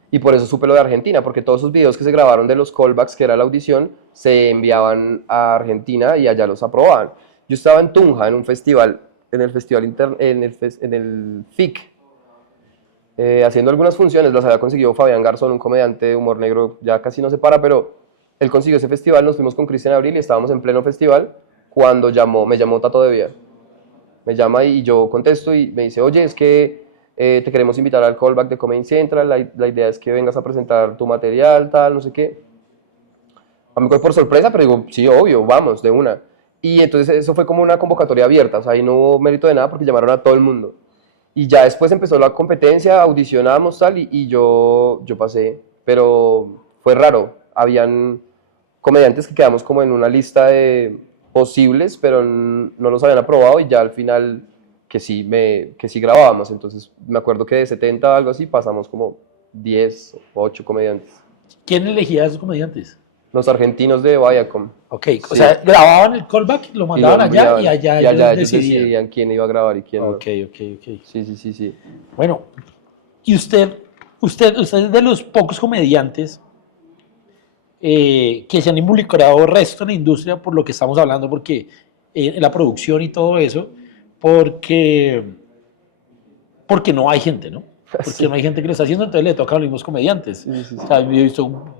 Y por eso supe lo de Argentina, porque todos esos videos que se grabaron de los callbacks, que era la audición, se enviaban a Argentina y allá los aprobaban. Yo estaba en Tunja, en un festival, en el FIC, haciendo algunas funciones. Las había conseguido Fabián Garzón, un comediante de humor negro, ya casi no se para, pero él consiguió ese festival. Nos fuimos con Cristian Abril y estábamos en pleno festival cuando me llamó Tato de Vía. Me llama y yo contesto y me dice, oye, es que te queremos invitar al callback de Comedy Central, la idea es que vengas a presentar tu material, tal, no sé qué. A mí fue por sorpresa, pero digo, sí, obvio, vamos, de una. Y entonces eso fue como una convocatoria abierta, o sea, ahí no hubo mérito de nada porque llamaron a todo el mundo. Y ya después empezó la competencia, audicionamos tal, y yo pasé, pero fue raro. Habían comediantes que quedamos como en una lista de posibles, pero no los habían aprobado y ya al final que sí grabábamos. Entonces me acuerdo que de 70 o algo así pasamos como 10 o 8 comediantes. ¿Quién elegía a esos comediantes? Los argentinos de Viacom. Ok, sí. O sea, grababan el callback, lo mandaban allá y allá ellos decidían quién iba a grabar y quién no. Ok. Sí. Bueno, y usted es de los pocos comediantes que se han involucrado resto en la industria por lo que estamos hablando, porque en la producción y todo eso, porque, porque no hay gente, ¿no? Porque Sí, no hay gente que lo está haciendo, entonces le toca a los mismos comediantes. sí, sí, O sí. sea, yo he visto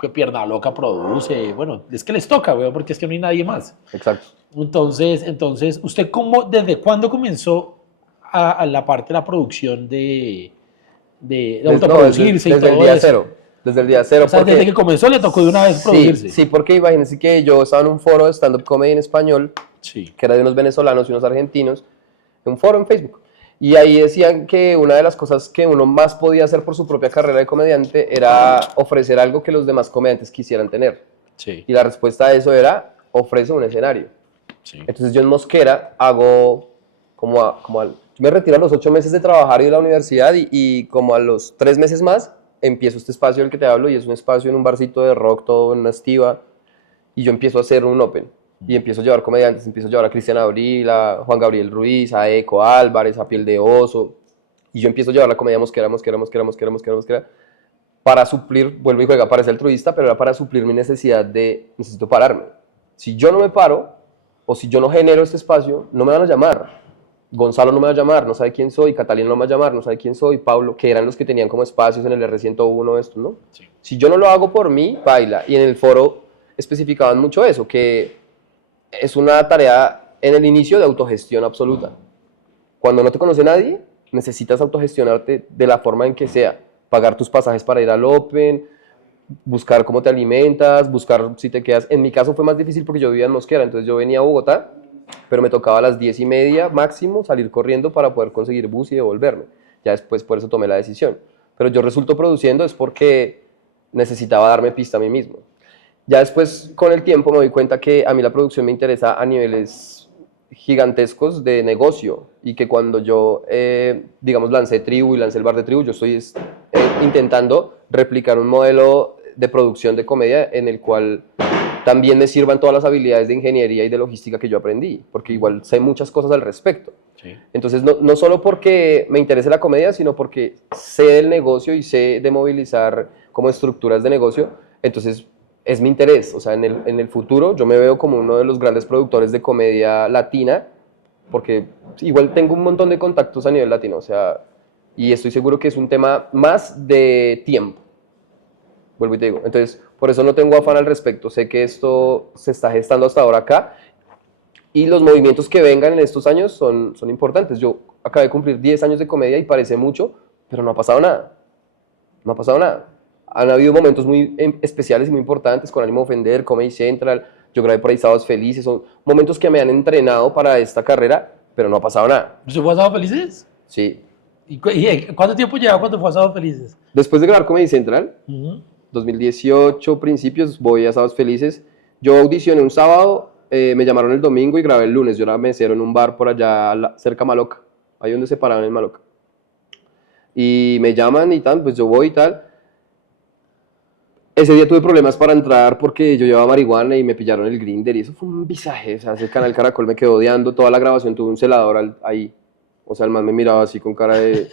que Pierna Loca produce, bueno, es que les toca, weón, porque es que no hay nadie más. Exacto. Entonces, ¿usted desde cuándo comenzó a la parte de la producción de No, autoproducirse y desde el todo día eso? cero. Desde el día cero, O sea, desde que porque comenzó le tocó de una vez sí, producirse. sí, porque imagínense que yo estaba en un foro de stand-up comedy en español, Sí, que era de unos venezolanos y unos argentinos, un foro en Facebook. Y ahí decían que una de las cosas que uno más podía hacer por su propia carrera de comediante era ofrecer algo que los demás comediantes quisieran tener. sí, Y la respuesta a eso era, ofrece un escenario. sí, Entonces yo en Mosquera hago yo me retiro a los 8 meses de trabajar y de la universidad y como a los 3 meses más empiezo este espacio del que te hablo y es un espacio en un barcito de rock, todo en una estiva, y yo empiezo a hacer un open. Y empiezo a llevar comediantes, empiezo a llevar a Cristian Abril, a Juan Gabriel Ruiz, a Eco Álvarez, a Piel de Oso. Y yo empiezo a llevar la comedia Mosquera, Mosquera, Mosquera, Mosquera, Mosquera, Mosquera, para suplir, vuelvo y juega, parece altruista, pero era para suplir mi necesidad de, necesito pararme. Si yo no me paro, o si yo no genero este espacio, no me van a llamar. Gonzalo no me va a llamar, no sabe quién soy, Catalina no me va a llamar, no sabe quién soy, Pablo, que eran los que tenían como espacios en el R101, esto, ¿no? sí. Si yo no lo hago por mí, baila. Y en el foro especificaban mucho eso, que es una tarea en el inicio de autogestión absoluta. Cuando no te conoce nadie, necesitas autogestionarte de la forma en que sea. Pagar tus pasajes para ir al Open, buscar cómo te alimentas, buscar si te quedas. En mi caso fue más difícil porque yo vivía en Mosquera, entonces yo venía a Bogotá, pero me tocaba a las 10:30 máximo salir corriendo para poder conseguir bus y devolverme. Ya después por eso tomé la decisión. Pero yo resulto produciendo es porque necesitaba darme pista a mí mismo. Ya después, con el tiempo, me doy cuenta que a mí la producción me interesa a niveles gigantescos de negocio y que cuando yo, digamos, lancé Tribu y lancé el bar de Tribu, yo estoy intentando replicar un modelo de producción de comedia en el cual también me sirvan todas las habilidades de ingeniería y de logística que yo aprendí, porque igual sé muchas cosas al respecto. Sí. Entonces, no solo porque me interese la comedia, sino porque sé del negocio y sé de movilizar como estructuras de negocio. Entonces, es mi interés. O sea, en el futuro yo me veo como uno de los grandes productores de comedia latina, porque igual tengo un montón de contactos a nivel latino. O sea, y estoy seguro que es un tema más de tiempo. Vuelvo y te digo. Entonces, por eso no tengo afán al respecto. Sé que esto se está gestando hasta ahora acá y los movimientos que vengan en estos años son importantes. Yo acabé de cumplir 10 años de comedia y parece mucho, pero no ha pasado nada. No ha pasado nada. Han habido momentos muy especiales y muy importantes con Ánimo de Ofender, Comedy Central, yo grabé por ahí Sábados Felices, son momentos que me han entrenado para esta carrera, pero no ha pasado nada. ¿Usted fue a Sábado Felices? Sí. ¿Cuánto tiempo lleva cuando fue a Sábado Felices? Después de grabar Comedy Central, Ujú. 2018 principios, voy a Sábados Felices. Yo audicioné un sábado, me llamaron el domingo y grabé el lunes. Yo era mesero en un bar por allá cerca a Maloca, ahí donde se paraban en Maloca. Y me llaman y tal, pues yo voy y tal. Ese día tuve problemas para entrar porque yo llevaba marihuana y me pillaron el grinder y eso fue un visaje. O sea, ese canal Caracol me quedó odiando. Toda la grabación tuve un celador ahí. O sea, el man me miraba así con cara de...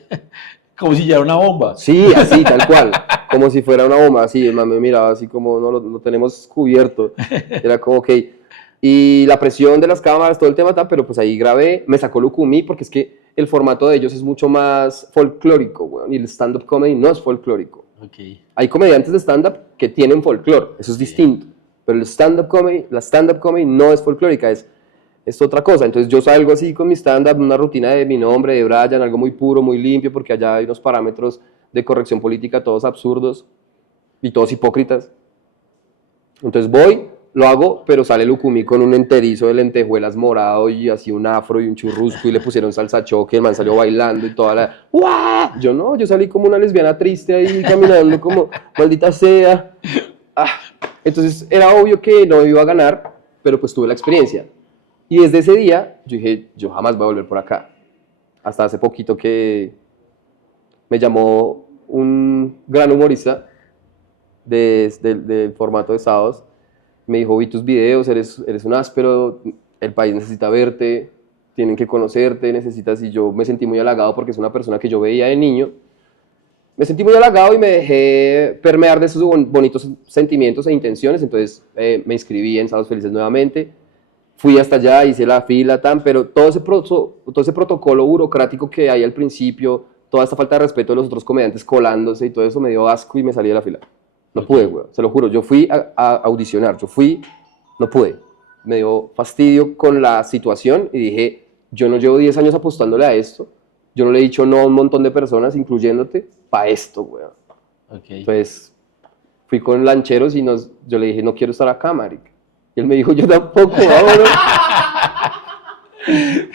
Como si ya era una bomba. Sí, así, tal cual. Como si fuera una bomba, así. El man me miraba así como, no, lo tenemos cubierto. Era como, ok. Y la presión de las cámaras, todo el tema, tal, pero pues ahí grabé. Me sacó Lucumí porque es que el formato de ellos es mucho más folclórico, weón. Y el stand-up comedy no es folclórico. Ok. Hay comediantes de stand-up que tienen folclore, eso es Sí. distinto. Pero el stand-up comedy, la stand-up comedy no es folclórica, es otra cosa. Entonces yo salgo así con mi stand-up, una rutina de mi nombre, de Brian, algo muy puro, muy limpio, porque allá hay unos parámetros de corrección política todos absurdos y todos hipócritas. Entonces voy, lo hago, pero sale Lucumí con un enterizo de lentejuelas morado y así un afro y un churrusco y le pusieron salsa choque, el man salió bailando y toda la... ¡Uah! Yo no, yo salí como una lesbiana triste ahí caminando como maldita sea. Ah, entonces era obvio que no iba a ganar, pero pues tuve la experiencia. Y desde ese día yo dije, yo jamás voy a volver por acá. Hasta hace poquito que me llamó un gran humorista del formato de sábados. Me dijo, vi tus videos, eres un áspero, el país necesita verte, tienen que conocerte, necesitas, y yo me sentí muy halagado porque es una persona que yo veía de niño me sentí muy halagado y me dejé permear de esos bonitos sentimientos e intenciones, entonces me inscribí en Sábados Felices nuevamente, fui hasta allá, hice la fila, pero todo ese protocolo burocrático que hay al principio, toda esta falta de respeto de los otros comediantes colándose y todo eso me dio asco y me salí de la fila. No pude, güey, se lo juro, yo fui a audicionar, no pude, me dio fastidio con la situación y dije, yo no llevo 10 años apostándole a esto, yo no le he dicho no a un montón de personas, incluyéndote, para esto, güey. Okay. Entonces, fui con lancheros y yo le dije, no quiero estar acá, marica. Y él me dijo, yo tampoco, vámonos.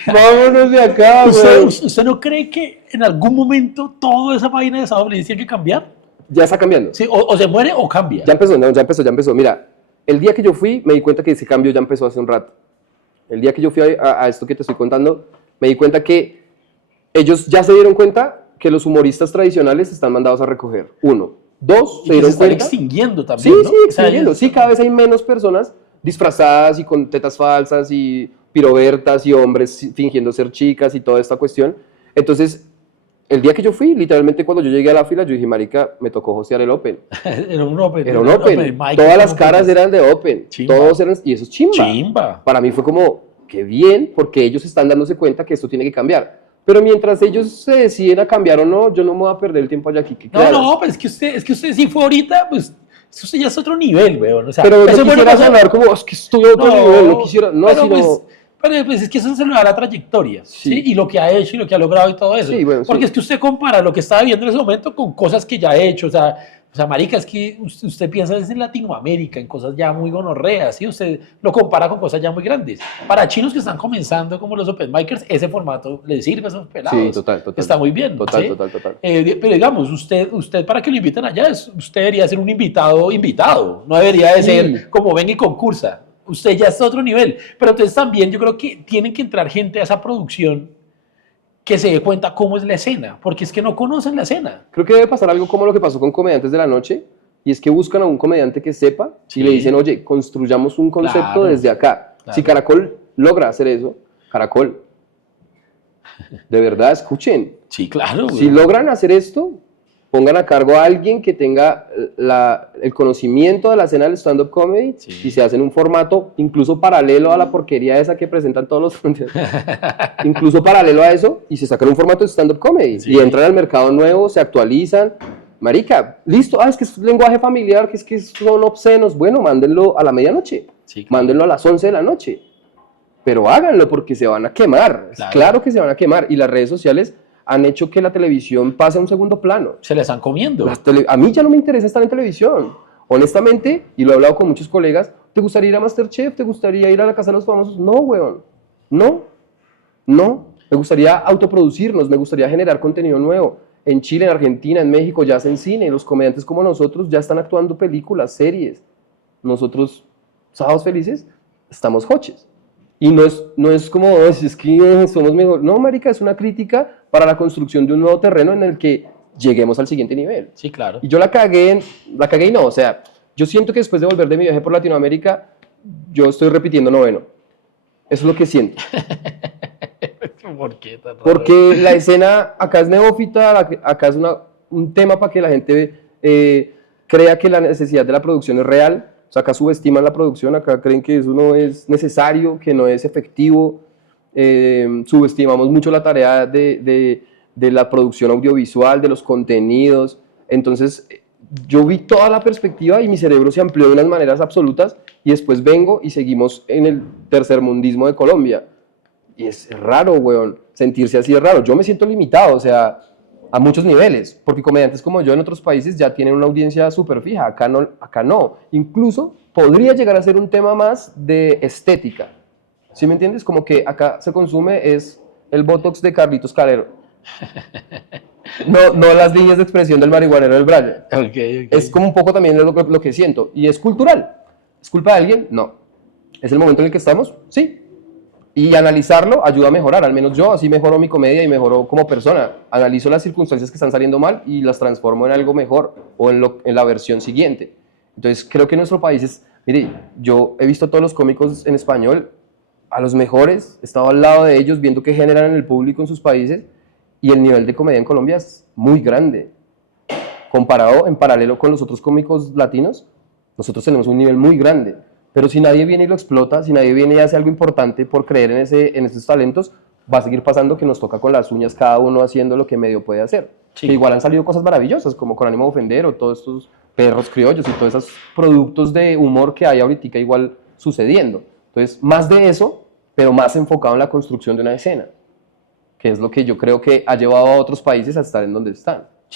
Vámonos de acá, güey. ¿Usted no cree que en algún momento toda esa vaina de Sábado Feliz tiene que cambiar? Ya está cambiando. Sí, o se muere o cambia. Ya empezó, no, ya empezó. Mira, el día que yo fui, me di cuenta que ese cambio ya empezó hace un rato. El día que yo fui a esto que te estoy contando, me di cuenta que ellos ya se dieron cuenta que los humoristas tradicionales están mandados a recoger. 1. 2, se dieron cuenta. Extinguiendo también. Sí, ¿no? sí, extinguiendo. Sí, cada vez hay menos personas disfrazadas y con tetas falsas y pirobertas y hombres fingiendo ser chicas y toda esta cuestión. Entonces, el día que yo fui, literalmente cuando yo llegué a la fila, yo dije, marica, me tocó hostear el Open. Era un Open. Era un Open. Todas las caras eran de Open. Chimba. Todos eran, y eso es chimba. Chimba. Para mí fue como, qué bien, porque ellos están dándose cuenta que esto tiene que cambiar. Pero mientras ellos se deciden a cambiar o no, yo no me voy a perder el tiempo allá aquí. No, pero es que usted si fue ahorita, pues usted ya es otro nivel, weón. O sea, pero no quisiera sonar como, es que estoy a otro nivel, no quisiera, no, pero sino... Pero pues es que eso se le da la trayectoria, ¿sí? Y lo que ha hecho y lo que ha logrado y todo eso. Sí, bueno, porque es que usted compara lo que está viviendo en ese momento con cosas que ya ha hecho, o sea, marica, es que usted piensa en Latinoamérica, en cosas ya muy gonorreas, ¿sí? Usted lo compara con cosas ya muy grandes. Para chinos que están comenzando como los open micers, ese formato les sirve a esos pelados. Sí, total. Está muy bien, Total. pero digamos, usted para que lo inviten allá, usted debería ser un invitado, no debería de ser como ven y concursa. Usted ya está a otro nivel. Pero entonces también yo creo que tienen que entrar gente a esa producción que se dé cuenta cómo es la escena, porque es que no conocen la escena. Creo que debe pasar algo como lo que pasó con Comediantes de la Noche, y es que buscan a un comediante que sepa y le dicen, oye, construyamos un concepto desde acá. Claro. Si Caracol logra hacer eso, Caracol, de verdad, escuchen. Sí, claro. Si logran hacer esto, pongan a cargo a alguien que tenga el conocimiento de la escena del stand-up comedy y se hacen un formato incluso paralelo a la porquería esa que presentan todos los incluso paralelo a eso y se sacan un formato de stand-up comedy y entran al mercado nuevo, se actualizan. Marica, listo, es que es lenguaje familiar, que es que son obscenos, bueno, mándenlo a la medianoche, mándenlo a las 11 de la noche, pero háganlo porque se van a quemar, claro que se van a quemar y las redes sociales han hecho que la televisión pase a un segundo plano. Se la están comiendo. A mí ya no me interesa estar en televisión. Honestamente, y lo he hablado con muchos colegas, ¿te gustaría ir a MasterChef? ¿Te gustaría ir a la Casa de los Famosos? No, weón. No. Me gustaría autoproducirnos, me gustaría generar contenido nuevo. En Chile, en Argentina, en México ya hacen cine. Los comediantes como nosotros ya están actuando películas, series. Nosotros, Sábados Felices, estamos hoches. Y no es como, es que somos mejor. No, marica, es una crítica para la construcción de un nuevo terreno en el que lleguemos al siguiente nivel. Sí, claro. Y yo la cagué y no, o sea, yo siento que después de volver de mi viaje por Latinoamérica, yo estoy repitiendo noveno. Eso es lo que siento. ¿Por qué tan raro? Porque la escena acá es neófita, acá es un tema para que la gente crea que la necesidad de la producción es real. O sea, acá subestiman la producción, acá creen que eso no es necesario, que no es efectivo. Subestimamos mucho la tarea de la producción audiovisual, de los contenidos. Entonces, yo vi toda la perspectiva y mi cerebro se amplió de unas maneras absolutas y después vengo y seguimos en el tercermundismo de Colombia. Y es raro, weón, sentirse así es raro. Yo me siento limitado, o sea, a muchos niveles, porque comediantes como yo en otros países ya tienen una audiencia súper fija, acá no. Incluso podría llegar a ser un tema más de estética, ¿sí me entiendes? Como que acá se consume es el Botox de Carlitos Calero, no las líneas de expresión del marihuanero del Brian. Okay. Es como un poco también lo que siento, y es cultural. ¿Es culpa de alguien? No. ¿Es el momento en el que estamos? Sí. Y analizarlo ayuda a mejorar, al menos yo así mejoro mi comedia y mejoro como persona. Analizo las circunstancias que están saliendo mal y las transformo en algo mejor o en la versión siguiente. Entonces creo que en nuestro país mire, yo he visto a todos los cómicos en español, a los mejores, he estado al lado de ellos viendo qué generan en el público en sus países y el nivel de comedia en Colombia es muy grande. comparado en paralelo con los otros cómicos latinos, nosotros tenemos un nivel muy grande. Pero si nadie viene y lo explota, si nadie viene y hace algo importante por creer en esos talentos, va a seguir pasando que nos toca con las uñas cada uno haciendo lo que medio puede hacer. Sí. Que igual han salido cosas maravillosas, como Con ánimo de ofender o todos estos perros criollos y todos esos productos de humor que hay ahorita igual sucediendo. Entonces, más de eso, pero más enfocado en la construcción de una escena, que es lo que yo creo que ha llevado a otros países a estar en donde están.